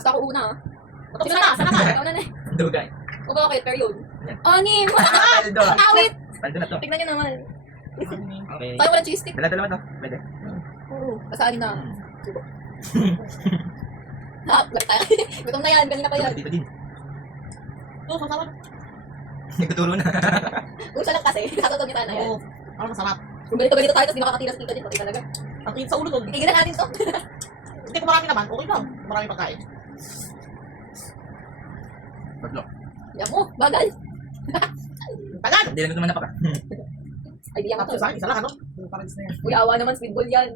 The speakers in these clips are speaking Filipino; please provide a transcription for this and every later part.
Basta ako una. Sino na? Sana ka? Ikaw na na eh. Dugay. O bakit? Period. Yan. Anim! Paldo. Awit! Paldo na to. Tignan nyo naman. Okay. Tayo wala cheese stick. Dala-dala to. Pwede. Oo. Basta anim na. Subo. Ha, lagi tayo. Gutom na yan. Kanina pa yan. Dito din. Oo, masarap. Nagtuturo na. Usa lang kasi. Kasatog niya tayo na yan. Oo. Ano masarap? Kung ganito tayo, tapos di makakatiras dito din. Pati talaga. Ang tingin sa ulo doon. Igilan natin to. Hindi ko marami naman. Okay lang. Marami pagkain. Paglo. Yan mo. Bagal. Tagal! Hindi lang ito man napaka. Ay, diyan Tapos ko to. isa lang, ano? Parang na yan. Uy, awa naman. Sweet ball yan.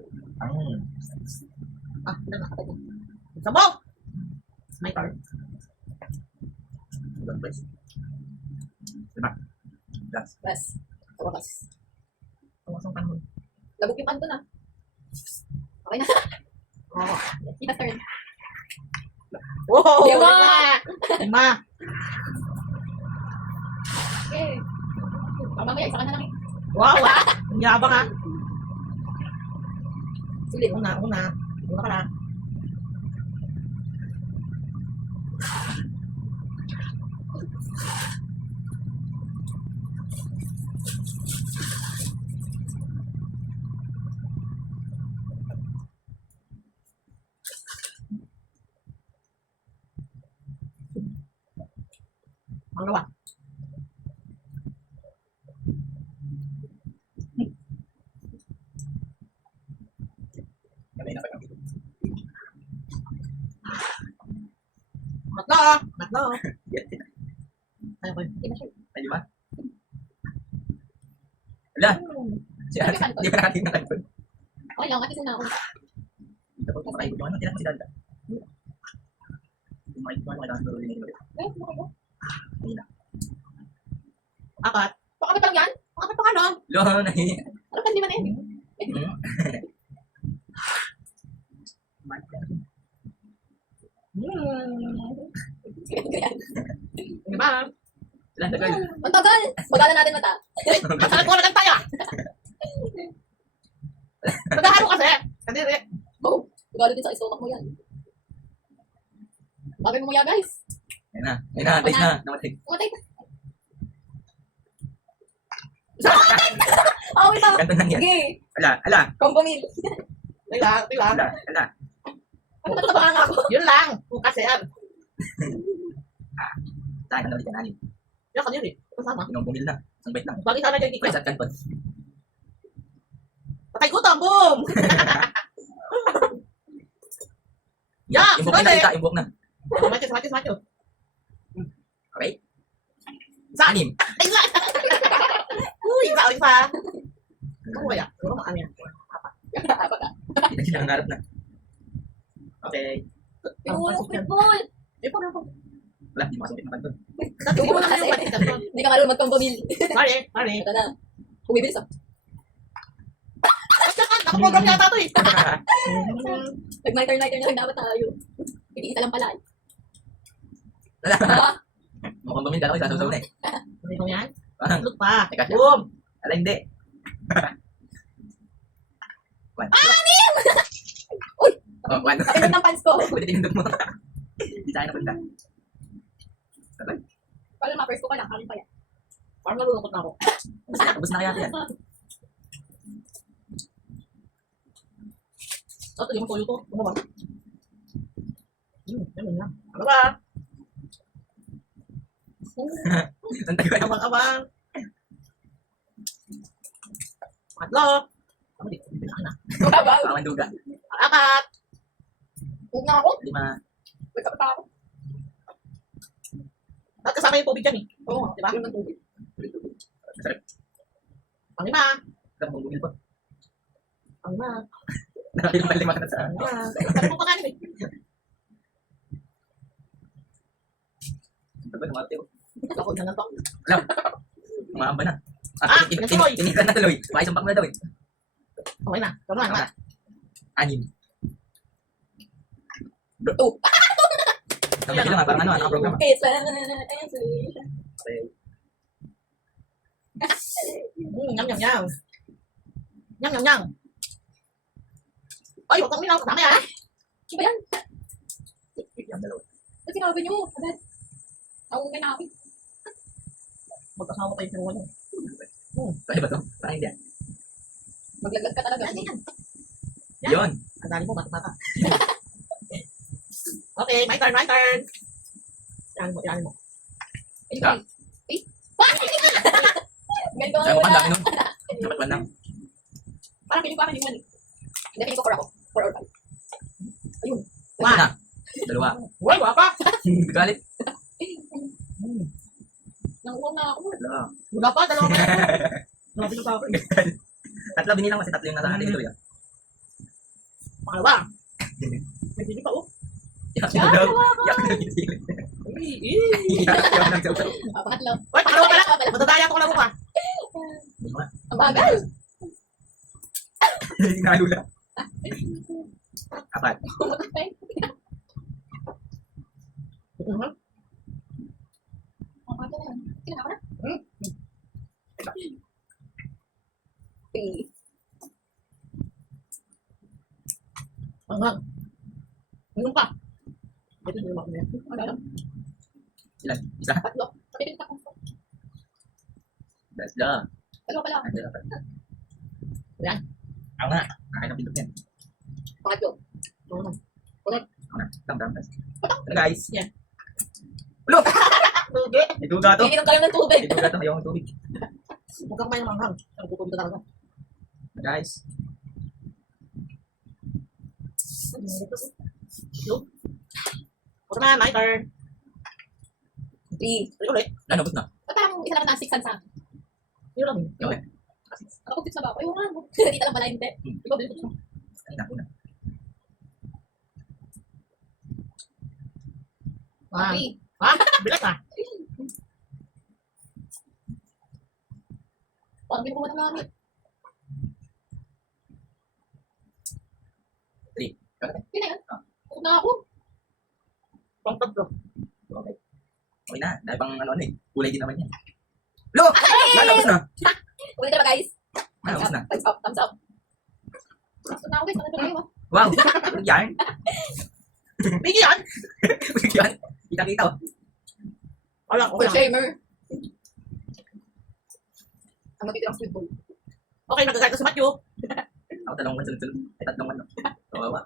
Ah, ilan na? Sabog! Sniper. Ilang place. Lima. Last. Bas. Tawakas. Tawas ang panahon. Labog yung kanto na. Okay na. Oo. Kita turn. Wow! Lima! Lima! Okay. Mamaya, isa ka na lang eh. Wow! Ang yabang ha. Sulit. Una ka lang. Pangalawa. Kamay na pa kami. Matlo! Matlo! Ayaw ko yun. Hindi na siya. Ay, di ba? Wala. Si Ate. Hindi pa nakating na kanto. Okay lang, kasi na ako. Dito po makaikot yung ano. Tinan ko si Dada. Makaikot yung ano. Kailangan siguro din ulit. Eh, okay ba? Hindi na. Apat. Pakapit pa lang yan? Apat pa ka no? Lo, nahiya. Alam ka, hindi man eh. Di ba? Ilan tagal? Ang tagal! Bagalan natin mata. Ang sarap ko na lang tayo! Nagaharo kasi! Kadiri! Go! Bagalan din sa istomak mo yan. Bagay mo ya, guys. Ayun na. Ayun na. Taste na. Namatay. Umatay ka. Oh, wait lang. Ganto lang yan. Sige. Ala. Ala. Combo meal. Tila! Ala. Ala. Ano natatabangan ako? Yun lang! Kung kasi yan! Tayo na ulit yan. Anim. Yan kadiri! Kasama. Pinong bumil na. Isang bite lang. Bagi sana dyan Price kikita. at kanton. Patay ko to! Boom! Yeah! Yung buhok na nakita. Yung buhok na. Matyo. Okay. Sa Anim. Ay, isa! Uy, isa! Ano kaya? Siguro maano yan. Apa ka? Hindi na sila nangarap na. Okay. Quick ball. Eh, paano? Wala. Di makasungkit na kanton. Hindi mo na yung pati. Hindi ka marunong mag-combo meal. Sorry. Ito na. Bumibilis ah. Nakaprogram yata ito eh. Nag-nighter na lang dapat tayo. Pinita lang pala. Wala. Ah, Mukhang bumil ka ako. Isasaw na eh. Hindi ko yan. Parang. Look pa. Teka. Boom! Ala hindi. One. Uy! Oh, one. kapit ng pants ko. Pwede tinundog mo. Hindi tayo napunta. Sabay. Parang ma-first ko ka lang. Kanin pa yan. Parang nalulungkot na ako. Ubus na kaya yan. Ito yung tuyo ko. Ano ba? Yan yan. Ano ba? Ang tagal. Abang-abang. Matlo. Ano di? Pinaka na. Babaw. Kawan duga. Apat. Huwag na ako. 5. Wait, kapit ako. At kasama yung tubig dyan eh. Oo, Diba? yun ang tubig. Masarap. Pang-lima. Sarap mong bumil pa. Pang-lima. Nakakita pa 5 ka na sa ano. Pang-lima. Sabi mo pa kanin eh. Ang tagal. Umarte ko. Ako isa na to. Umaamba na. Ah, nagtuloy. Tinikan na tuloy. Makisang na daw eh. Okay na. Tama na. 6. Two. Sabi lang ha. Parang ano. Nakaprogram. It's Okay. Nyam nyam nyam. Nyam nyam nyam. Ay, huwag kang minaw. Kasama yan. Ano ba yan? Yung dalawa. Ba't sinabi niyo? Agad. Tawag ka na ako. Magkasama tayo pero wala. Kaya ba to? Parang hindi. Maglaglag ka talaga. Yan, yan. Yun. Ang dali mo, bata-bata. Okay, my turn, my turn. Yan mo. Anyway. Eh? Ganito Kaya mo nga pa, wala. dami nun. Dapat man lang. Parang piling ko akin yung one. Hindi, piling ko 4 ako. 4 or 5. Ayun. Ito na. Dalawa. Uy, wapa! Galit. Nanguha na ako. Dalawa. Wala pa, dalawa pa. Grabe na pa ako. Tatlo binilang kasi tatlo yung nasa atin. Ito yan. Pangalawa. May sili pa, oh. Yak Yan, daw. dalawa ka. Yak na gitigil. Yak. Yak na nagsaw. Pangatlo. Uy, pangalawa pala. Matadaya ko lang mo pa. Ang bagal. Nalula. Apat. Kumatay. Ang bagal na yan. Sino ako na? 3. Hanggang. Ngayon pa. Ito yung mga yan. Ang bagal. Ilan? Isa? 3. Patitin ka. Dalawa. Dalawa pala. Dalawa pa. Yan. Ako na. Nakain ang pindot yan. Pangatlo. Ito na. Ako na. Tam. Ano guys? Yan. Ulo! Tugi. May duga to. Iinom ka lang ng tubig. May duga to. Ayaw ang tubig. Huwag kang mayang manghang. Ang tutubig ka talaga. Guys. Look. Ito na, my turn. 3. Ito ulit. Ano, bus na? Ba't parang isa lang na 6 sa akin? Yun lang. Okay. Ako 6 na ba ako? Ayun nga. Dito lang pala hindi. Ikaw dito na. Ay, naku na. Ah, 3. bilis ah. Parang hindi ko matang gamit. 3. Yun na yun. Huwag na ako. Pang tatlo. Okay. Okay na. Dahil pang ano eh. Kulay din naman yan. Lo! Lalabas na. Ulit na ba guys? Lalabas na. Thumbs up. Thumbs up. Thumbs na ako guys. Ano na kayo? Wow! Ano yan? Bigyan yan. Ano yan? Kita-kita oh. Wala, okay For lang. shamer. Ang matitirang sweet boy. Okay, nagagalit si Matthew. Ako talong man sunod-sunod. Ay, tatlong man. Kawawa.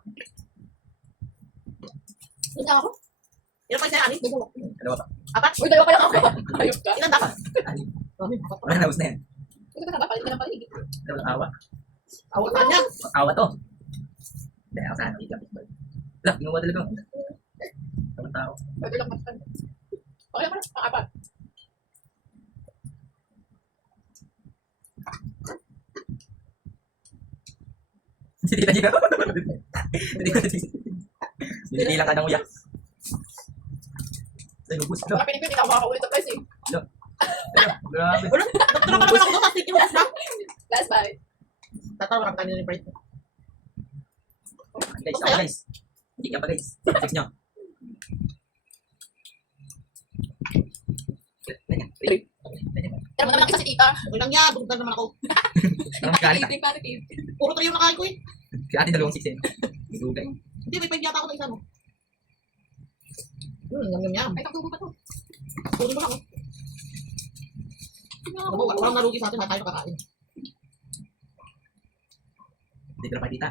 Ulit na ako. Ilan pa yung ani? Dalawa. Dalawa pa. Apat? Uy, dalawa pa lang ako. Ayos ka. Ilan dapat? Ani. Dami. Apat. Wala na, ubus na yan. Ito ka na ba? Palit ka ng paligid. Dalawa awa. Awal ka niya. Awa to. Hindi, ako sa ano. Lah, ginawa talaga. Tamang tao. Pwede lang mas okay naman. Pang-apat. Hindi na niya. Hindi ko natin. Binibilang ka ng uyak. Ay, ubus na. Baka pinig ko, hindi na ako makakaulit sa price eh. Grabe. Wala. Doktor naman ako doon. Tapos tinuwas na. Last bite. Tatawa lang tayo ni Bright. Guys, ako guys. Hindi ka pa guys. Text nyo. Ganyan. Three. Pero mo naman nakita si tita. Okay lang yan. Bugtan naman ako. Ano magalit ah. Three, positive. Puro 3 yung nakain ko eh. Si ate dalawang 6 eh. Dugay. Hindi, may 5 yata ako na isa mo. Yam. Ay, taktubo pa to. Puro ba ako? Walang nalugi sa atin. Tayo kakain. Hindi ka na pa tita.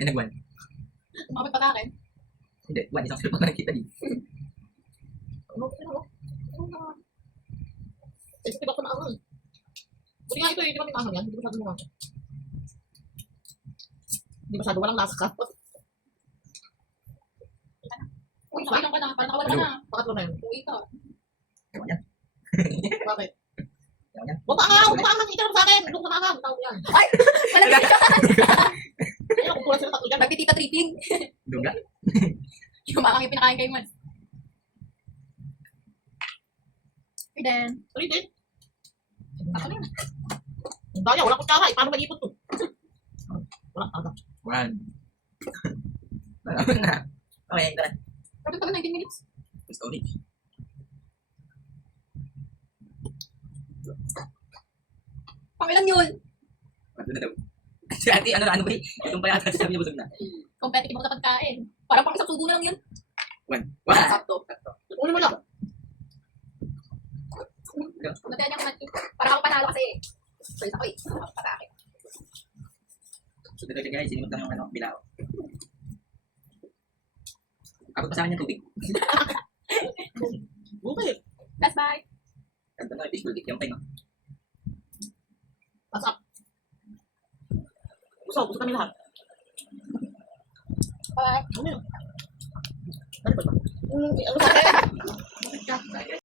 Eh, nag-1. Umabot pa sa akin. Hindi, 1. Isang silip pa nakikita din. Ano? Eh, sige ba ito na ako eh. Buti nga ito eh. Hindi ba tinahang yan? Hindi masyado mo nga. Hindi masyado walang lasa ka. Uy, nakailang ka na. Parang nakawala ka na. Pakatlo na yun. Uy, ito. Ewan yan. Bakit? Ewan yan. Huwag maangang. Ito sa akin. Huwag maangang. Tawag yan. Malagay ka. Ayun, kung kulang sila tatlo dyan. Nagtitita treating. Duga. Yung makakang yung pinakain kayo man. And then, Sorry din. ako na. Ang daya, wala kutsara eh. Paano mag-ipot to? Wala, talaga. 1. Ano na? Okay, tara. Tapos pala 19 minutes. Storage. Pangilan yun. Ano na daw? Si ate, ano ba eh? Itong pa yata sabi niya busog na. Competitive ako sa pagkain. Parang pang isang subo na lang yan. One. Sakto. Uli mo lang. Mataya niya kumat. Para ako panalo kasi. First ako eh. Patake. So, dito guys, sinimot lang yung bilao. Abot pa sa akin yung tubig. Okay. Last bye. Ganda na yung fishbowl cake. Yung tayo. Masarap. Gusto kami lahat. Bye. Ano yun? Ano ba? Ano sa akin?